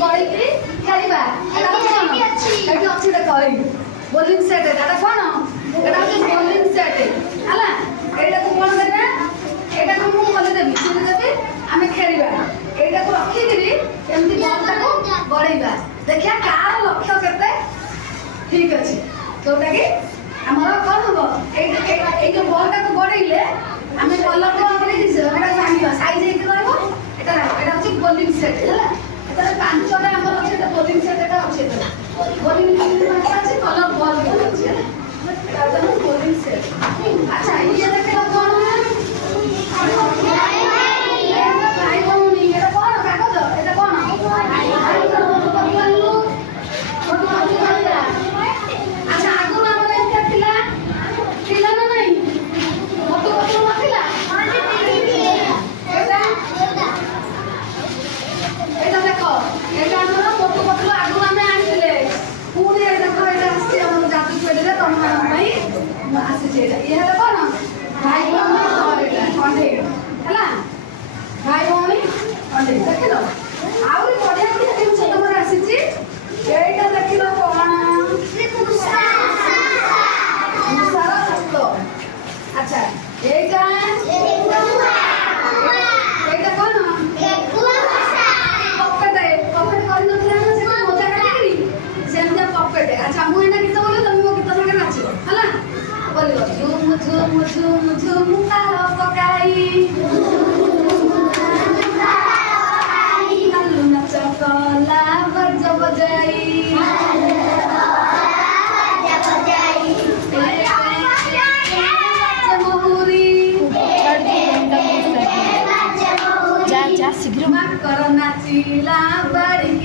ଗଳିକି ଖେଳିବା। ଏଟା ଅଛି ଦେଖ ଏଇ ବୋଲିଂ ସେଟ୍। ଏଟା କ'ଣ? ଏଟା ହେଉଛି ବୋଲିଂ ସେଟ୍ ହେଲା। ଏଇଟାକୁ କ'ଣ କରିବା? ଏଇଟାକୁ ମୁଁ ଖୋଲିଦେବି, ଚିରିଦେବି, ଆମେ ଖେଳିବା। ଏଇଟାକୁ ରଖିକିରି ଏମିତି ବଲ୍ଟାକୁ ଗଡ଼େଇବା। ଦେଖିବା କାହାର ଲକ୍ଷ୍ୟ କେତେ ଠିକ୍ ଅଛି। ଯୋଉଟାକି ଆମର କ'ଣ ହବ? ଏଇ ଯୋଉ ବଲ୍ଟାକୁ ଗଡ଼େଇଲେ ଆମେ କଲର୍ଟା ଏଇଟା ଭାଙ୍ଗିବା, ସାଇଜ୍ ହେଇକି ରହିବ। ଏଟା ହେଉଛି ବୋଲିଂ ସେଟ୍ ହେଲା। ଏଠାରେ 5ଟା ଆମର ଅଛି। ଏଟା ବୋଲିଂ ସେଟ୍ ଏଟା ଅଛି। ଏଟା ବୋଲିଂ ଅଛି, କଲର୍ ବଲ୍ ବି ଅଛି ହେଲା। ଏଟା ହେଉଛି ବୋଲିଂ ସେଟ୍। ଆଚ୍ଛା ଇଏ ଦେଖିଲ କ'ଣ? ଭାଇ ଭଉଣୀ ଏଟା କ'ଣ? କାଗଜ ଏଟା କ'ଣ? ଆଚ୍ଛା ଆଗରୁ ଆମର ଏମିତି ଥିଲା ନା ନାଇଁ? ମୋଟୁ ପତଲୁ ନଥିଲା? ଏଇଟା ଦେଖ, ଏଇଟା ଆମର ମୋଟୁ ପତଲୁ ଆଗରୁ ଆମେ ଆଣିଥିଲେ। ପୁଣି ଦେଖ ଏଇଟା ଆସିଛି ଆମର ଜାଦୁ ପେଡ଼ିରେ ତମମାନଙ୍କ ପାଇଁ ଆସିଛି। ଏଇଟା ଇଏ ହେଲା କ'ଣ? ଭାଇ ଭଉଣୀ କଣ୍ଢେଇ ହେଲା। ଭାଇ ଭଉଣୀ କଣ୍ଢେଇ ଦେଖିଲ। ଆହୁରି ବଢ଼ିଆ ବଢ଼ିଆ ଜିନିଷ ତମର ଆସିଛି। ଏଇଟା ଦେଖିଲ କ'ଣ? ମୂଷାର ହାତ। ଆଚ୍ଛା ଏଇଟା କ'ଣ? ପକେଟ କରିନଥିଲା ନା ସେଠି ମୋଜା କାଟିକିରି ସେମିତିଆ ପକେଟ। ଆଚ୍ଛା ମୁଁ ଏଇଟା ଗୀତ ବୋଲେ ତମେ ମୋ ଗୀତ ସାଙ୍ଗରେ ନାଚିବ ହେଲା। ବୋଲିବ ଝୁମ୍ ଝୁମ୍ ଝୁମ୍ ଝୁମ୍ ତାଳ ପକାଇ ନାଲୁ ନାଚ କଲା ବାଜ ବଜାଇ ଶୀଘ୍ର ମାକର ନାଚିଲା ବାଡ଼ି